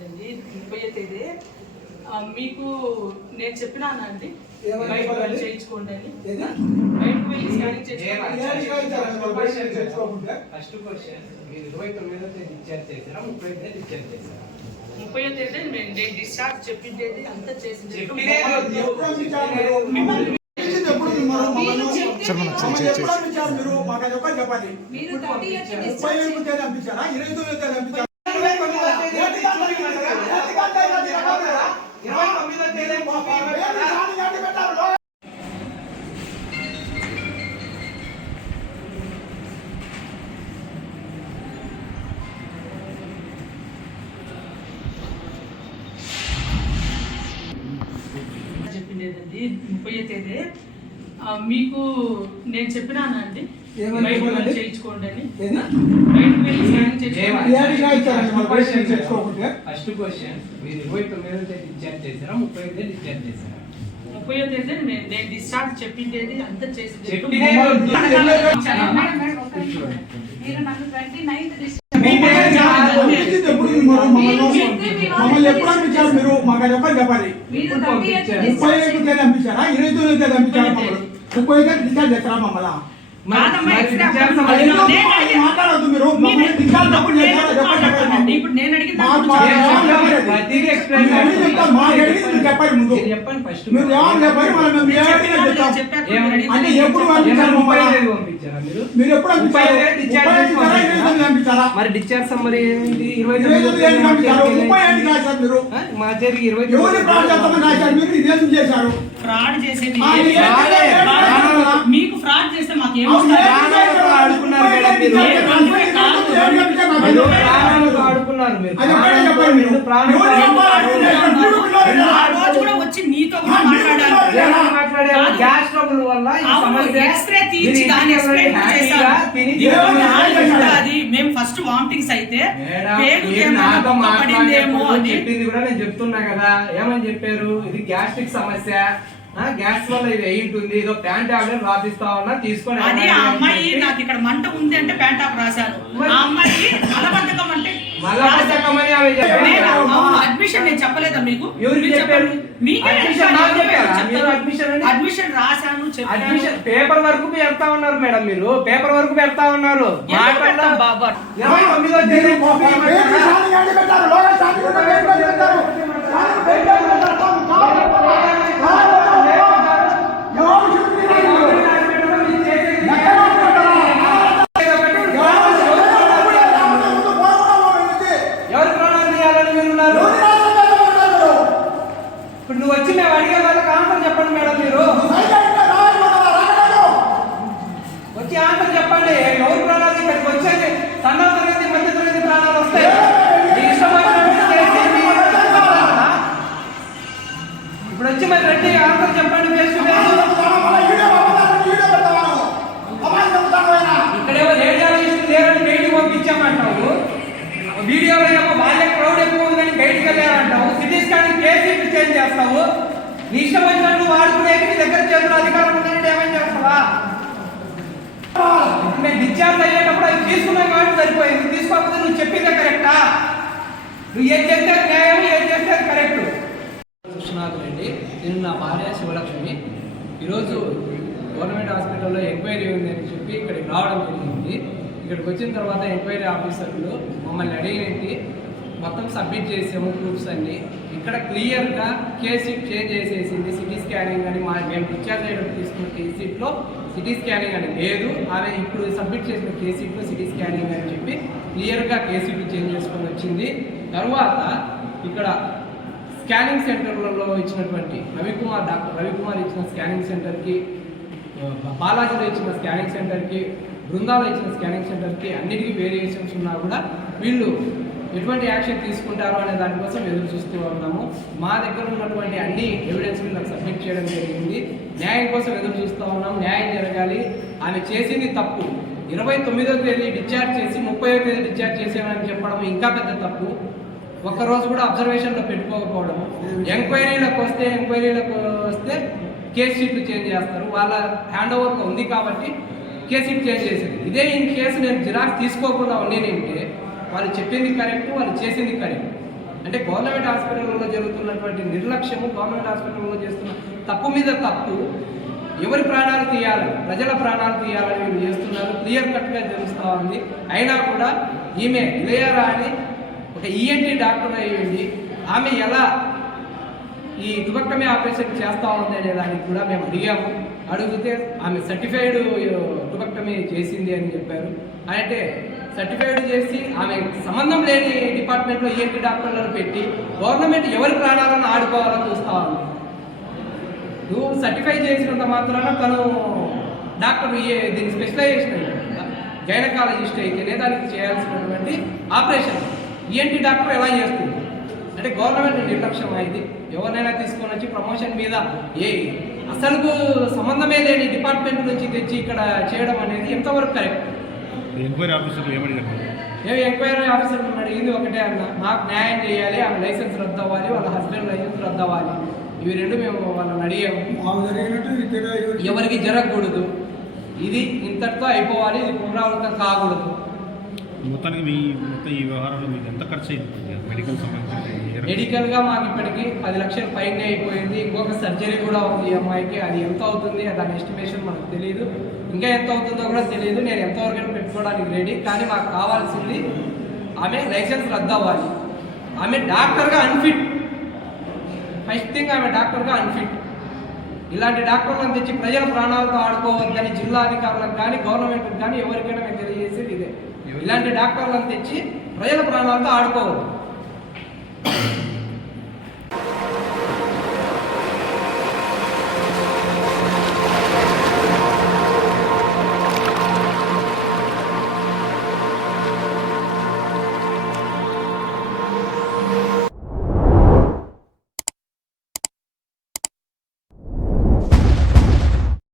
జరిగిందండి ముప్పై తేదీ. మీకు నేను చెప్పినాను అండి ఏమని బయటకు చెప్పాలి? వెళ్ళి చేయించుకోండి అని. ఏది? బయటకు వెళ్ళి స్కానింగ్ చేయించుకోండి. ఏది కాగితాలు వాళ్ళు బయట తెచ్చుకోకుంటే? ఫస్ట్ క్వశ్చన్ మీరు ఇరవై తొమ్మిదో తేదీ డిశ్చార్జ్ చేశారా? ముప్పై తేదీ డిశ్చార్జ్ చేశారా? ముప్పై తేదీ నేను నేను డిశ్చార్జ్ చెప్పిండేది అంతా చేసింది. చెప్పినే ఎప్పుడు? పంపించారు మీరు? మాకు ఇయర్స్ ముప్పై డిశ్చార్జ్ ఎనిమిది తేదీ పంపించారా? ఇరవై తొమ్మిది తేదీ పంపించారా? చెప్పిండేదండి ముప్పై తేదీ. మీకు నేను చెప్పినాను అండి? చేయించుకోండి అని? ఫస్ట్ క్వశ్చన్ మీరు ఇరవై తొమ్మిదో తేదీ డిశ్చార్జ్ చేశారా? ముప్పై తేదీ డిశ్చార్జ్ చేశారా? ముప్పై తేదీ నేను నేను డిశ్చార్జ్ చెప్పిండేది అంతా చేసింది చెప్పినే మీరు నన్ను ట్వంటీ నైన్త్ ముప్పై ఎనిమిది తేదీ ఇచ్చింది ఎప్పుడు మీరు మమ్మల్ని? ఎప్పుడు పంపించారు మీరు? మాకు చెప్పండి. ఇయర్స్ ముప్పై ఎనిమిది తేదీ పంపించారా? ఇరవై తొమ్మిది తేదీ పంపించారా మమ్మల్ని? ముప్పై తేదీ డిశ్చార్జ్ చేస్తారా మమ్మల్ని? మాట్లాడొద్దు మీరు మమ్మల్ని డిశ్చార్జ్? చెప్పండి, ముందు. చెప్పండి ఫస్ట్ మీరు చెప్పండి మనం అంటే ఎప్పుడు మీరు? మీరు ఎప్పుడు పంపించారు? చేసి? మరి డిశ్చార్జ్ సమ్మర్ ఏంటి? ఇరవై మీరు. మా ఇరవై మీరు ఇదేం చేశారు? ఫ్రాడ్ చేసేది ఫ్రాడ్. మీకు ఫ్రాడ్ చేస్తే మాకు ఆడుకున్నారు మీరు. ఉందా అది. మేము ఫస్ట్ వామిటింగ్స్ అయితే చెప్పింది కూడా నేను చెప్తున్నా కదా. ఏమని చెప్పారు? ఇది గ్యాస్ట్రిక్ సమస్య. గ్యాస్ వల్ల ఇది ఉంది ఏదో ప్యాంట్ టాబ్లెట్ రాపిస్తా ఉన్నా తీసుకొని అమ్మాయి నాకు ఇక్కడ మంట ఉంది అంటే ప్యాంటాప్ రాశాను మరి- ఆ అమ్మాయికి మలబద్ధకం అంటే అడ్మిషన్ నేను చెప్పలేదా మీకు. ఎవరికి మీరు చెప్పారు? చెప్పండి. మీకే అడ్మిషన్ రాశాను అడ్మిషన్ పేపర్ వరకు పెడతా ఉన్నారు మేడం మీరు. పేపర్ వరకు పెడతా ఉన్నారు. బాబా ఇరవై తొమ్మిదో తేదీ పేరు సాని గంట పెట్టారు. లోగా సాని గంట పేరు గంట పెట్టారు. సాని పేరు గంట పెట్టారు. కాదు, కాదు. కాదు, కాదు. ఎవరు చెప్తున్నారు? ఎక్కడ ఉంటారా? ఎవరు ప్రాణాలు తీయాలని మీరు ఉన్నారు ఇప్పుడు నువ్వు వచ్చి మేము అడిగే వాళ్ళకి ఆన్సర్ చెప్పండి మేడం మీరు. వచ్చి ఆన్సర్ చెప్పండి. ఎవరు ప్రణాళిక ఇక్కడికి వచ్చేది? సన్నవ చేస్తావు? నీ ఇష్టం వచ్చినట్టు వాడుకునేకి నీ దగ్గర చేతులు అధికారం ఉందంటే ఏమేం చేస్తావా? మేము డిశ్చార్జ్ అయ్యేటప్పుడు అవి తీసుకున్నాం కాబట్టి సరిపోయింది. తీసుకోకపోతే నువ్వు చెప్పిందే కరెక్టా నువ్వు ఏం చేస్తే న్యాయం ఏం చేస్తే కరెక్ట్ కృష్ణాకులండి నేను నా భార్య శివలక్ష్మి. ఈరోజు గవర్నమెంట్ హాస్పిటల్లో ఎంక్వైరీ ఉంది అని చెప్పి ఇక్కడికి రావడం జరిగింది. ఇక్కడికి వచ్చిన తర్వాత ఎంక్వైరీ ఆఫీసర్లు మమ్మల్ని అడిగినట్టు మొత్తం సబ్మిట్ చేసాము ప్రూఫ్స్ అన్ని. ఇక్కడ క్లియర్గా కేసీ చేంజ్ చేసేసింది సిటీ స్కానింగ్ అని మా మేము డిశ్చార్జ్ అయ్యేటప్పుడు తీసుకున్న కేసీట్లో సిటీ స్కానింగ్ అని లేదు. అదే ఇప్పుడు సబ్మిట్ చేసిన కేసీట్లో సిటీ స్కానింగ్ అని చెప్పి క్లియర్గా కేసీపీ చేంజ్ చేసుకొని వచ్చింది. తర్వాత ఇక్కడ స్కానింగ్ సెంటర్లలో ఇచ్చినటువంటి రవికుమార్ డాక్టర్ రవికుమార్ ఇచ్చిన స్కానింగ్ సెంటర్కి బాలాజీలో ఇచ్చిన స్కానింగ్ సెంటర్కి బృందాలో ఇచ్చిన స్కానింగ్ సెంటర్కి అన్నిటికీ వేరియేషన్స్ ఉన్నా కూడా వీళ్ళు ఎటువంటి యాక్షన్ తీసుకుంటారు అనే దానికోసం ఎదురు చూస్తూ ఉన్నాము. మా దగ్గర ఉన్నటువంటి అన్ని ఎవిడెన్స్ నాకు సబ్మిట్ చేయడం జరిగింది. న్యాయం కోసం ఎదురు చూస్తూ ఉన్నాం న్యాయం జరగాలి. ఆమె చేసింది తప్పు. ఇరవై తొమ్మిదో తేదీ డిశ్చార్జ్ చేసి ముప్పై తేదీ డిశ్చార్జ్ చేసామని చెప్పడం ఇంకా పెద్ద తప్పు. ఒక్కరోజు కూడా అబ్జర్వేషన్లో పెట్టుకోకపోవడం. ఎంక్వైరీలకు వస్తే ఎంక్వైరీలకు వస్తే కేస్ షీట్లు చేంజ్ చేస్తారు. వాళ్ళ హ్యాండ్ ఓవర్లో ఉంది కాబట్టి కేస్ షీట్ చేంజ్ చేసింది ఇదే ఈ కేసు నేను జిరాక్స్ తీసుకోకుండా ఉండేనంటే వాళ్ళు చెప్పింది కరెక్ట్ వాళ్ళు చేసింది కరెక్ట్ అంటే గవర్నమెంట్ హాస్పిటల్లో జరుగుతున్నటువంటి నిర్లక్ష్యము గవర్నమెంట్ హాస్పిటల్లో చేస్తున్న తప్పు మీద తప్పు ఎవరి ప్రాణాలు తీయాలి ప్రజల ప్రాణాలు తీయాలని వీళ్ళు చేస్తున్నారు క్లియర్ కట్గా తెలుస్తూ ఉంది. అయినా కూడా ఈమె ఇలయరా అని ఒక ఈఎన్టీ డాక్టర్ అయ్యింది ఆమె ఎలా ఈ తుబక్కమే ఆపరేషన్ చేస్తూ ఉంది అనే దానికి కూడా మేము అడిగాము. అడిగితే ఆమె సర్టిఫైడ్ తుబక్కమే చేసింది అని చెప్పారు. అంటే సర్టిఫైడ్ చేసి ఆమె సంబంధం లేని డిపార్ట్మెంట్లో ఏపీ డాక్టర్లను పెట్టి గవర్నమెంట్ ఎవరి ప్రాణాలను ఆడుకోవాలని చూస్తా ఉంది. నువ్వు సర్టిఫై చేసినంత మాత్రాన తను డాక్టర్ ఏ దీని స్పెషలైజేషన్ గైనకాలజిస్ట్ అయితేనే దానికి చేయాల్సినటువంటి ఆపరేషన్. ఈఎన్టీ డాక్టర్ ఎలా చేస్తుంది? అంటే గవర్నమెంట్ నిర్లక్ష్యం అయింది. ఎవరినైనా తీసుకొని వచ్చి ప్రమోషన్ మీద ఏ అసలు సంబంధమే లేని డిపార్ట్మెంట్ నుంచి తెచ్చి ఇక్కడ చేయడం అనేది ఎంతవరకు కరెక్ట్? ఎంక్వైరీ ఆఫీసర్లు ఏమడిగారు మేము ఎంక్వైరీ ఆఫీసర్ అడిగింది ఒకటే అన్న. నాకు న్యాయం చేయాలి ఆమె లైసెన్స్ రద్దు అవ్వాలి వాళ్ళ హస్బెండ్ లైసెన్స్ రద్దు అవ్వాలి ఇవి రెండు మేము వాళ్ళని అడిగాము. ఎవరికి జరగకూడదు. ఇది ఇంతటితో అయిపోవాలి ఇది పునరావృతం కాకూడదు. మొత్తానికి మీ మొత్తం ఈ వ్యవహారంలో మీకు ఎంత ఖర్చు అయింది? మెడికల్ సంబంధించి మెడికల్గా మాకు ఇప్పటికి పది లక్షల పైనే అయిపోయింది. ఇంకొక సర్జరీ కూడా ఉంది ఈ అమ్మాయికి. అది ఎంత అవుతుంది దాని ఎస్టిమేషన్ మనకు తెలియదు ఇంకా ఎంత అవుతుందో కూడా తెలియదు. నేను ఎంతవరకు పెట్టుకోవడానికి రెడీ కానీ మాకు కావాల్సింది ఆమె లైసెన్స్ రద్దు అవ్వాలి ఆమె డాక్టర్గా అన్ఫిట్ ఫస్ట్ థింగ్ ఆమె డాక్టర్గా అన్ఫిట్ ఇలాంటి డాక్టర్లను తెచ్చి ప్రజల ప్రాణాలతో ఆడుకోవద్దని జిల్లా అధికారులకు కానీ గవర్నమెంట్కి కానీ ఎవరికైనా మేము తెలియజేసేది ఇదే. ఇలాంటి డాక్టర్లను తెచ్చి ప్రజల ప్రాణాలతో ఆడుకోవద్దు.